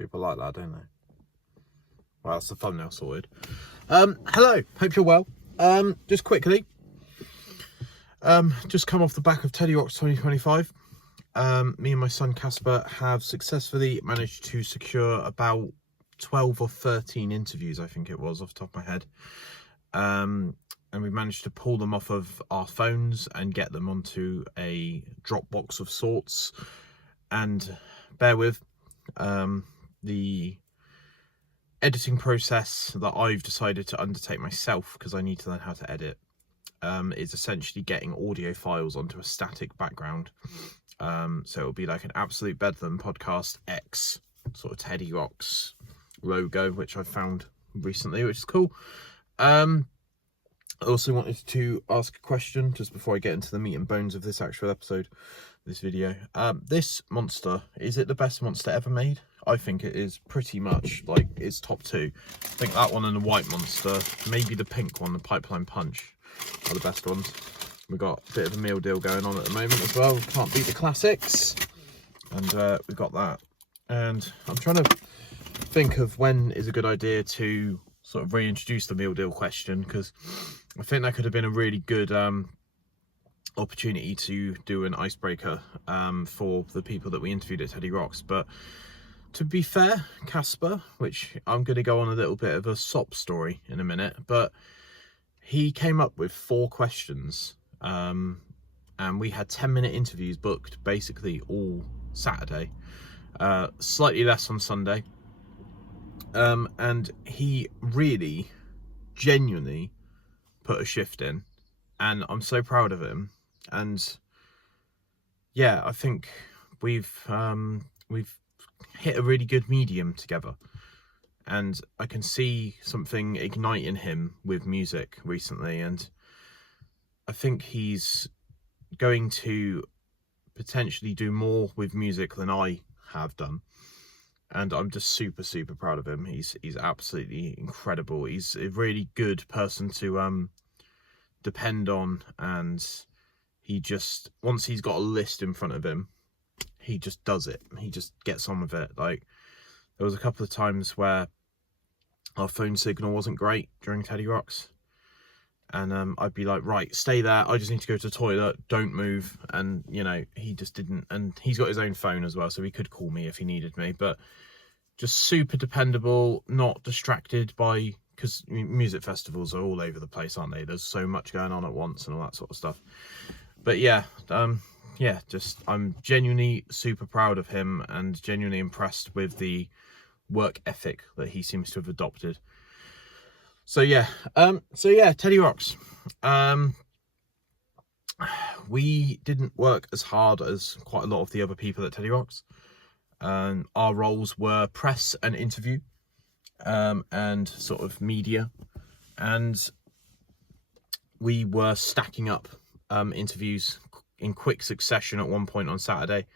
People like that, don't they? Well, that's the thumbnail sorted. Hello, hope you're well. Just quickly, just come off the back of Teddy Rocks 2025. Me and my son Casper have successfully managed to secure about 12 or 13 interviews, I think it was, off the top of my head. And we managed to pull them off of our phones and get them onto a Dropbox of sorts. And bear with, the editing process that I've decided to undertake myself, because I need to learn how to edit, is essentially getting audio files onto a static background. So it'll be like an absolute Bedlam podcast X sort of Teddy Rocks logo, which I found recently, which is cool. I also wanted to ask a question just before I get into the meat and bones of this actual episode, this video. This monster, is it the best monster ever made? I think it is pretty much, like, it's top two. I think that one and the white monster, maybe the pink one, the Pipeline Punch, are the best ones. We've got a bit of a meal deal going on at the moment as well. Can't beat the classics. And we've got that. And I'm trying to think of when is a good idea to sort of reintroduce the meal deal question, because I think that could have been a really good opportunity to do an icebreaker for the people that we interviewed at Teddy Rocks. But to be fair, Casper, which I'm going to go on a little bit of a sob story in a minute, but he came up with 4 questions, and we had 10-minute interviews booked basically all Saturday, slightly less on Sunday. And he really genuinely put a shift in, and I'm so proud of him. And yeah, I think we've hit a really good medium together, and I can see something ignite in him with music recently, and I think he's going to potentially do more with music than I have done. And I'm just super proud of him. He's absolutely incredible. He's a really good person to depend on, and he just, once he's got a list in front of him, he just does it. He just gets on with it. Like, there was a couple of times where our phone signal wasn't great during Teddy Rocks, and I'd be like, right, stay there, I just need to go to the toilet, don't move. And you know, he just didn't. And he's got his own phone as well, so he could call me if he needed me. But just super dependable, not distracted by, because music festivals are all over the place, aren't they? There's so much going on at once and all that sort of stuff. But yeah, just I'm genuinely super proud of him and genuinely impressed with the work ethic that he seems to have adopted. So yeah, Teddy Rocks. We didn't work as hard as quite a lot of the other people at Teddy Rocks. Our roles were press and interview, and sort of media, and we were stacking up interviews in quick succession at one point on Saturday.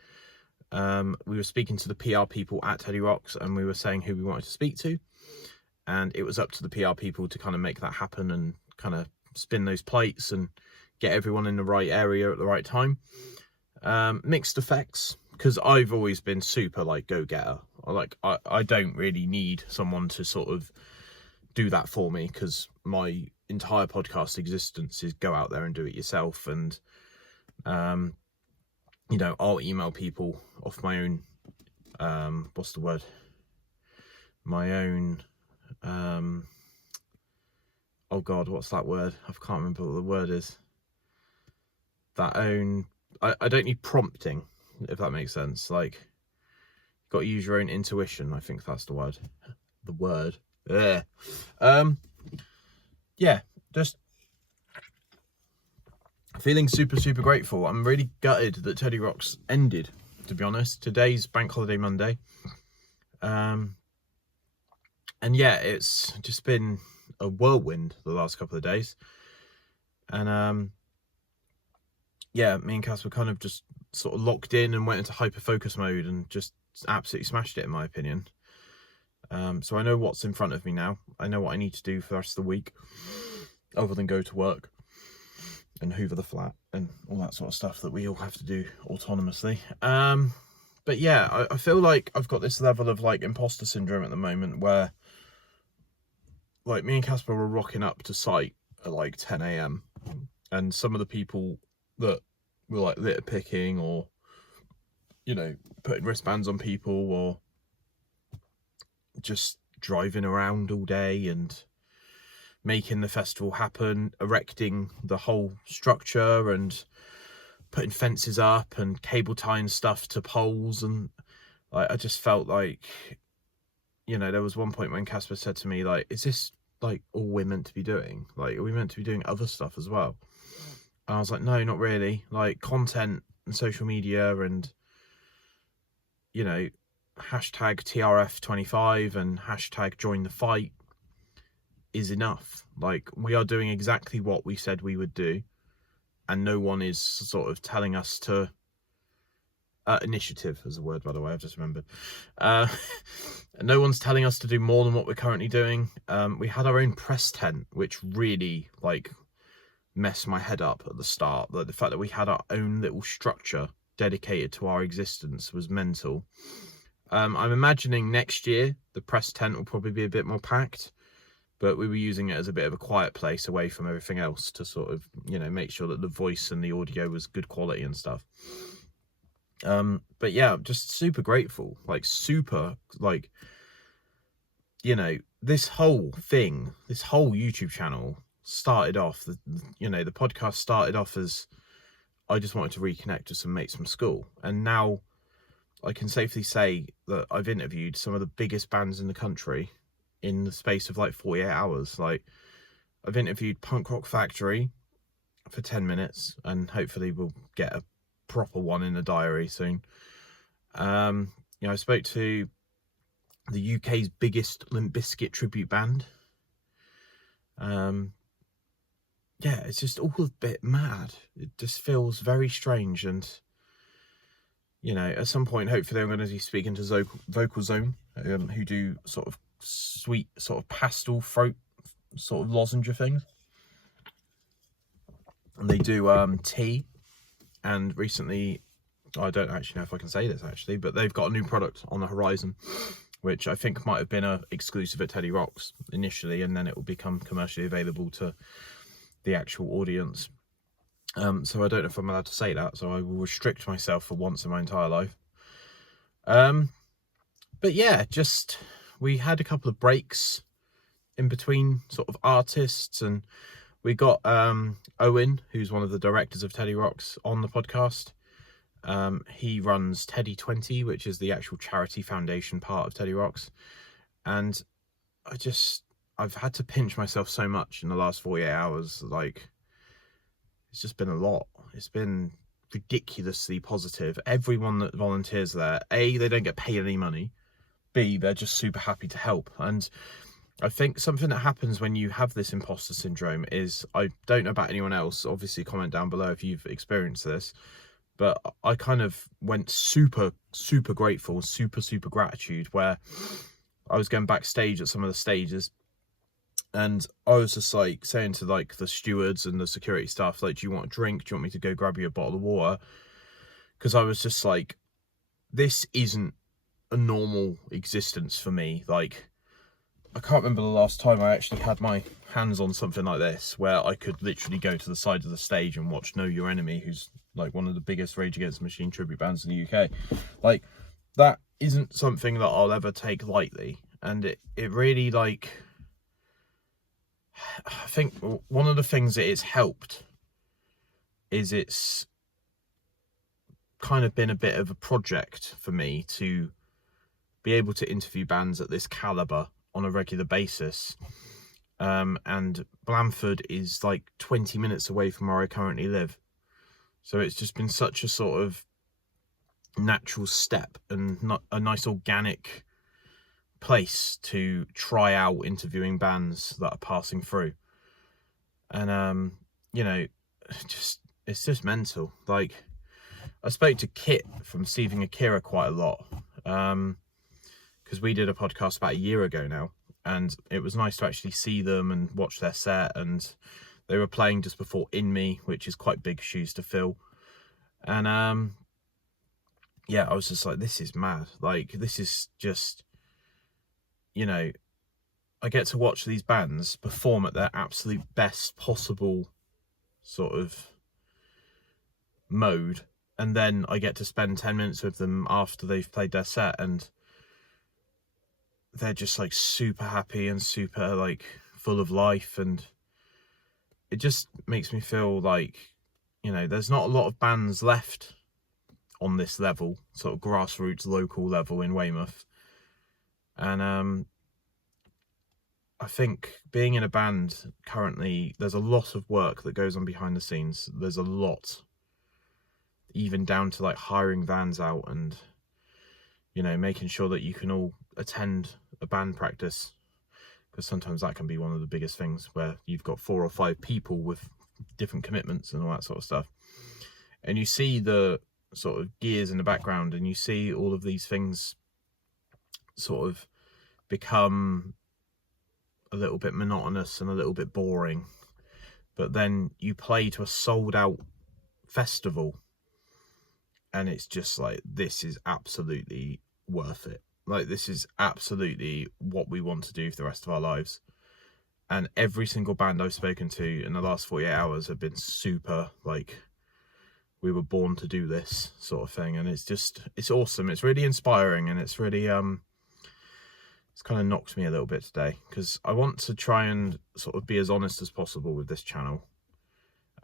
We were speaking to the PR people at Teddy Rocks, and we were saying who we wanted to speak to, and it was up to the PR people to kind of make that happen and kind of spin those plates and get everyone in the right area at the right time. Mixed effects, because I've always been super like go-getter. I don't really need someone to sort of do that for me, because my entire podcast existence is go out there and do it yourself. And you know, I'll email people off my own what's the word, my own oh god, what's that word? I can't remember what the word is. That own, I don't need prompting, if that makes sense. Like, got to use your own intuition. I think that's the word. Yeah, just feeling super grateful. I'm really gutted that Teddy Rocks ended, to be honest. Today's Bank Holiday Monday. And yeah, it's just been a whirlwind the last couple of days. And yeah, me and Cass were kind of just sort of locked in and went into hyper focus mode and just absolutely smashed it, in my opinion. So I know what's in front of me now. I know what I need to do for the rest of the week, other than go to work and hoover the flat and all that sort of stuff that we all have to do autonomously. But yeah, I feel like I've got this level of like imposter syndrome at the moment where like me and Casper were rocking up to site at like 10 a.m. and some of the people that were like litter picking or, you know, putting wristbands on people or just driving around all day and making the festival happen, erecting the whole structure and putting fences up and cable tying stuff to poles. And like, I just felt like, you know, there was one point when Casper said to me, like, is this like all we're meant to be doing? Like, are we meant to be doing other stuff as well? And I was like, no, not really. Like, content and social media and, you know, hashtag TRF25 and hashtag join the fight is enough. Like, we are doing exactly what we said we would do, and no one is sort of telling us to initiative is a word, by the way, I've just remembered. No one's telling us to do more than what we're currently doing. We had our own press tent, which really like messed my head up at the start. Like, the fact that we had our own little structure dedicated to our existence was mental. I'm imagining next year the press tent will probably be a bit more packed, but we were using it as a bit of a quiet place away from everything else to sort of, you know, make sure that the voice and the audio was good quality and stuff. But yeah, I'm just super grateful, like super, like, you know, this whole thing, this whole YouTube channel started off, you know, the podcast started off as I just wanted to reconnect with some mates from school. And now I can safely say that I've interviewed some of the biggest bands in the country in the space of like 48 hours. Like, I've interviewed Punk Rock Factory for 10 minutes and hopefully we'll get a proper one in the diary soon. You know, I spoke to the UK's biggest Limp Bizkit tribute band. Yeah, it's just all a bit mad. It just feels very strange. And, you know, at some point, hopefully I'm going to be speaking to Vocal Zone, who do sort of sweet, sort of pastel throat, sort of lozenge things. And they do tea. And recently, I don't actually know if I can say this actually, but they've got a new product on the horizon, which I think might have been a exclusive at Teddy Rocks initially, and then it will become commercially available to the actual audience. So I don't know if I'm allowed to say that, so I will restrict myself for once in my entire life. But yeah, just we had a couple of breaks in between sort of artists, and we got Owen, who's one of the directors of Teddy Rocks, on the podcast. He runs Teddy 20, which is the actual charity foundation part of Teddy Rocks. And I've had to pinch myself so much in the last 48 hours. Like, it's just been a lot. It's been ridiculously positive. Everyone that volunteers there, A, they don't get paid any money. B, they're just super happy to help. And I think something that happens when you have this imposter syndrome is, I don't know about anyone else, obviously comment down below if you've experienced this, but I kind of went super grateful, super gratitude, where I was going backstage at some of the stages and I was just like saying to like the stewards and the security staff, like, do you want a drink? Do you want me to go grab you a bottle of water? Because I was just like, this isn't a normal existence for me. Like, I can't remember the last time I actually had my hands on something like this, where I could literally go to the side of the stage and watch Know Your Enemy, who's like one of the biggest Rage Against the Machine tribute bands in the UK. Like, that isn't something that I'll ever take lightly. And it really, like, I think one of the things that it's helped is it's kind of been a bit of a project for me to be able to interview bands at this caliber on a regular basis. And Blandford is like 20 minutes away from where I currently live. So it's just been such a sort of natural step and not a nice organic place to try out interviewing bands that are passing through. And you know, it's just mental. Like, I spoke to Kit from Steving Akira quite a lot, because we did a podcast about a year ago now, and it was nice to actually see them and watch their set. And they were playing just before In Me, which is quite big shoes to fill. And yeah, I was just like, this is mad. Like, this is just, you know, I get to watch these bands perform at their absolute best possible sort of mode, and then I get to spend 10 minutes with them after they've played their set, and they're just like super happy and super like full of life, and it just makes me feel like, you know, there's not a lot of bands left on this level, sort of grassroots local level in Weymouth. And I think being in a band currently, there's a lot of work that goes on behind the scenes. There's a lot, even down to like hiring vans out and, you know, making sure that you can all attend a band practice, because sometimes that can be one of the biggest things, where you've got 4 or 5 people with different commitments and all that sort of stuff. And you see the sort of gears in the background, and you see all of these things sort of become a little bit monotonous and a little bit boring. But then you play to a sold out festival, and it's just like, this is absolutely worth it. Like, this is absolutely what we want to do for the rest of our lives. And every single band I've spoken to in the last 48 hours have been super like, we were born to do this sort of thing. And it's just, it's awesome. It's really inspiring, and it's really it's kind of knocked me a little bit today, because I want to try and sort of be as honest as possible with this channel.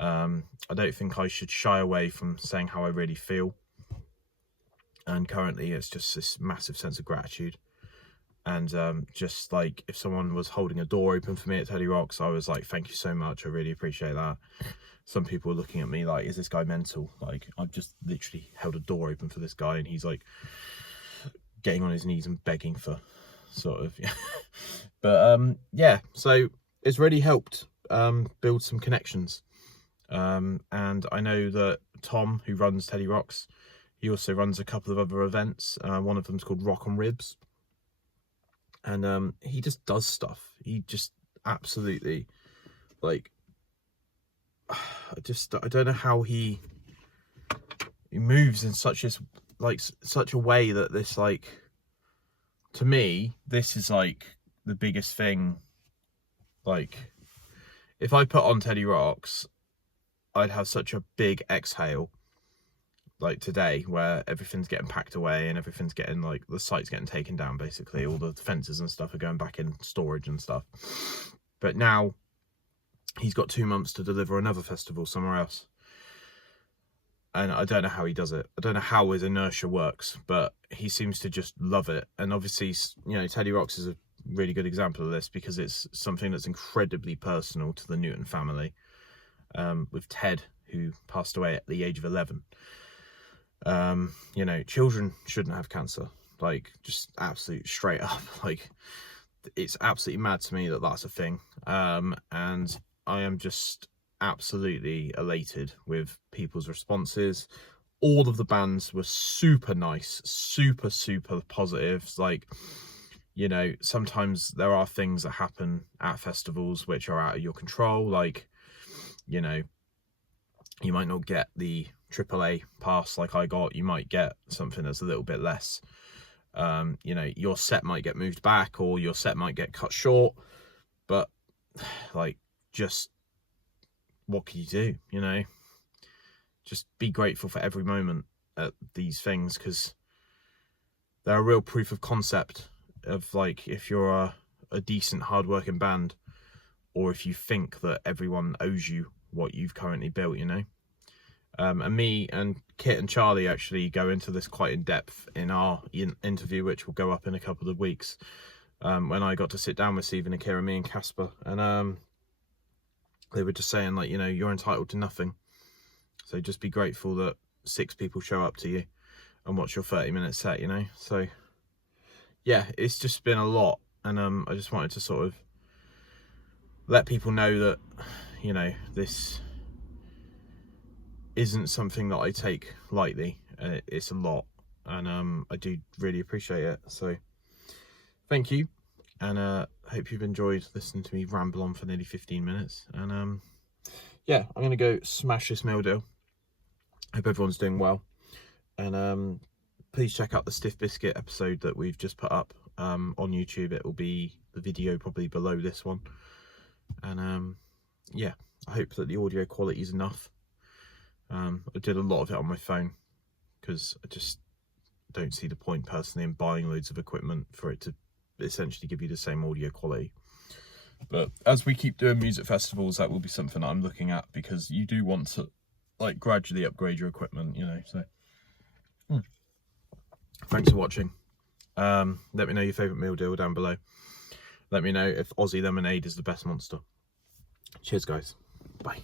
I don't think I should shy away from saying how I really feel, and currently it's just this massive sense of gratitude. And just like, if someone was holding a door open for me at Teddy Rocks, I was like, thank you so much, I really appreciate that. Some people are looking at me like, is this guy mental? Like, I've just literally held a door open for this guy, and he's like getting on his knees and begging for sort of, yeah. But yeah, so it's really helped build some connections. And I know that Tom, who runs Teddy Rocks, he also runs a couple of other events. One of them's called Rock on Ribs, and he just does stuff. He just absolutely, like, I don't know how he moves in such a way that this, like, to me, this is like the biggest thing. Like, if I put on Teddy Rocks, I'd have such a big exhale, like today, where everything's getting packed away and everything's getting, like, the site's getting taken down, basically. All the fences and stuff are going back in storage and stuff. But now he's got 2 months to deliver another festival somewhere else. And I don't know how he does it. I don't know how his inertia works, but he seems to just love it. And obviously, you know, Teddy Rocks is a really good example of this, because it's something that's incredibly personal to the Newton family, with Ted, who passed away at the age of 11. You know, children shouldn't have cancer, like, just absolute straight up. Like, it's absolutely mad to me that that's a thing. And I am just absolutely elated with people's responses. All of the bands were super nice, super positive. Like, you know, sometimes there are things that happen at festivals which are out of your control. Like, you know, you might not get the AAA pass like I got. You might get something that's a little bit less. You know, your set might get moved back, or your set might get cut short. But, like, just what can you do? You know, just be grateful for every moment at these things, because they're a real proof of concept of, like, if you're a decent hard-working band, or if you think that everyone owes you what you've currently built, you know. And me and Kit and Charlie actually go into this quite in depth in our interview, which will go up in a couple of weeks, when I got to sit down with Stephen and Kira, me and Casper, and they were just saying, like, you know, you're entitled to nothing, so just be grateful that 6 people show up to you and watch your 30-minute set, you know. So yeah, it's just been a lot, and I just wanted to sort of let people know that, you know, this isn't something that I take lightly, and it's a lot, and I do really appreciate it. So thank you, and hope you've enjoyed listening to me ramble on for nearly 15 minutes. And yeah, I'm gonna go smash this meal deal. Hope everyone's doing well, and please check out the Stiff Biscuit episode that we've just put up on YouTube. It will be the video probably below this one. And yeah, I hope that the audio quality is enough. I did a lot of it on my phone because I just don't see the point personally in buying loads of equipment for it to essentially give you the same audio quality. But as we keep doing music festivals, that will be something that I'm looking at, because you do want to like gradually upgrade your equipment, you know. So thanks for watching. Let me know your favourite meal deal down below. Let me know if Aussie lemonade is the best monster. Cheers guys, bye.